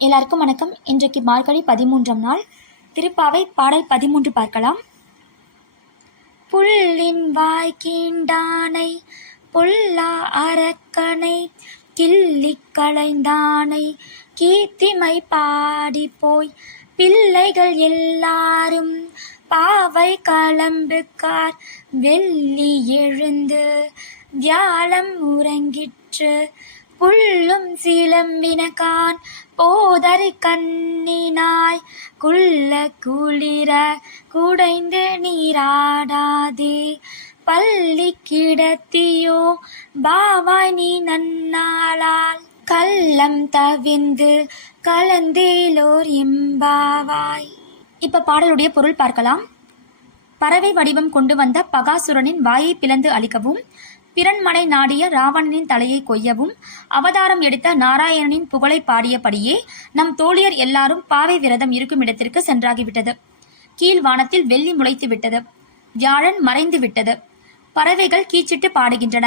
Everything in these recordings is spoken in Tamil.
எல்லாருக்கும் வணக்கம். இன்றைக்கு மார்கழி பதிமூன்றாம் நாள். திருப்பாவை பாடல் பதிமூன்று பார்க்கலாம். புல்லின் வாய்க்கிண்டானை புல்லா பொல்லா அரக்கனை கிள்ளி களைந்தானை கீர்த்திமை பாடி போய் பிள்ளைகள் எல்லாரும் பாவை களம்புக்கார் வெள்ளி எழுந்து வியாழம் உறங்கிற்று புல்லும் சிலம்பினகான் போதறி கண்ணினாய். குள்ள குளிர குடைந்து நீராடாதே. பள்ளி கிடத்தியோ பாவாய் நீ நன்னாளால். கள்ளம் தவிந்து கலந்தேலோர் எம்பாவாய் இப்ப பாடலுடைய பொருள் பார்க்கலாம். பறவை வடிவம் கொண்டு வந்த பகாசுரனின் வாயை பிளந்து அழிக்கவும் பிறன்மனை நாடிய ராவணனின் தலையை கொய்யவும் அவதாரம் எடுத்த நாராயணனின் புகழை பாடியபடியே நம் தோழியர் எல்லாரும் பாவை விரதம் இருக்கும் இடத்திற்கு சென்றாகிவிட்டது. கீழ் வானத்தில் வெள்ளி முளைத்து விட்டது வியாழன் மறைந்து விட்டது. பறவைகள் கீச்சிட்டு பாடுகின்றன.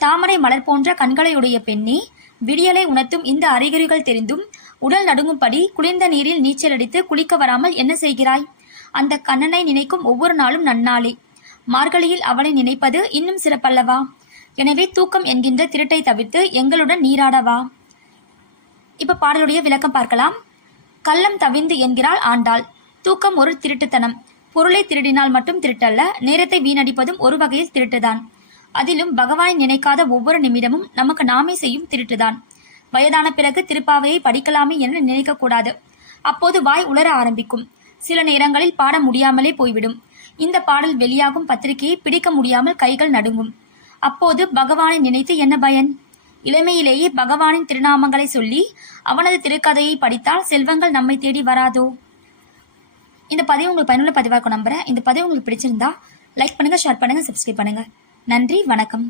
தாமரை மலர் போன்ற கண்களையுடைய பெண்ணே விடியலை உணர்த்தும் இந்த அறிகுறிகள் தெரிந்தும் உடல் நடுங்கும்படி குளிர்ந்த நீரில் நீச்சல் அடித்து குளிக்க வராமல் என்ன செய்கிறாய்? அந்த கண்ணனை நினைக்கும் ஒவ்வொரு நாளும் நன்னாளே. மார்கழியில் அவனை நினைப்பது இன்னும் சிறப்பல்லவா? எனவே தூக்கம் என்கின்ற திருட்டை தவிர்த்து எங்களுடன் நீராடவா? இப்ப பாடலுடைய விளக்கம் பார்க்கலாம். கள்ளம் தவிந்து என்கிறாள் ஆண்டாள். தூக்கம் ஒரு திருட்டுத்தனம். பொருளை திருடினால் மட்டும் திருட்டல்ல நேரத்தை வீணடிப்பதும் ஒரு வகையில் திருட்டுதான். அதிலும் பகவானை நினைக்காத ஒவ்வொரு நிமிடமும் நமக்கு நாமே செய்யும் திருட்டுதான். வயதான பிறகு திருப்பாவையை படிக்கலாமே என நினைக்கக்கூடாது. அப்போது வாய் உளர ஆரம்பிக்கும். சில நேரங்களில் பாட முடியாமலே போய்விடும். இந்த பாடல் வெளியாகும் பத்திரிகையை பிடிக்க முடியாமல் கைகள் நடுங்கும். அப்போது பகவானை நினைத்து என்ன பயன்? இளமையிலேயே பகவானின் திருநாமங்களை சொல்லி அவனது திருக்கதையை படித்தால் செல்வங்கள் நம்மை தேடி வராதோ? இந்த பதிவு உங்களுக்கு பயனுள்ள பதிவாக நம்புறேன். இந்த பதிவு உங்களுக்கு பிடிச்சிருந்தா லைக் பண்ணுங்க ஷேர் பண்ணுங்க சப்ஸ்கிரைப் பண்ணுங்க. நன்றி வணக்கம்.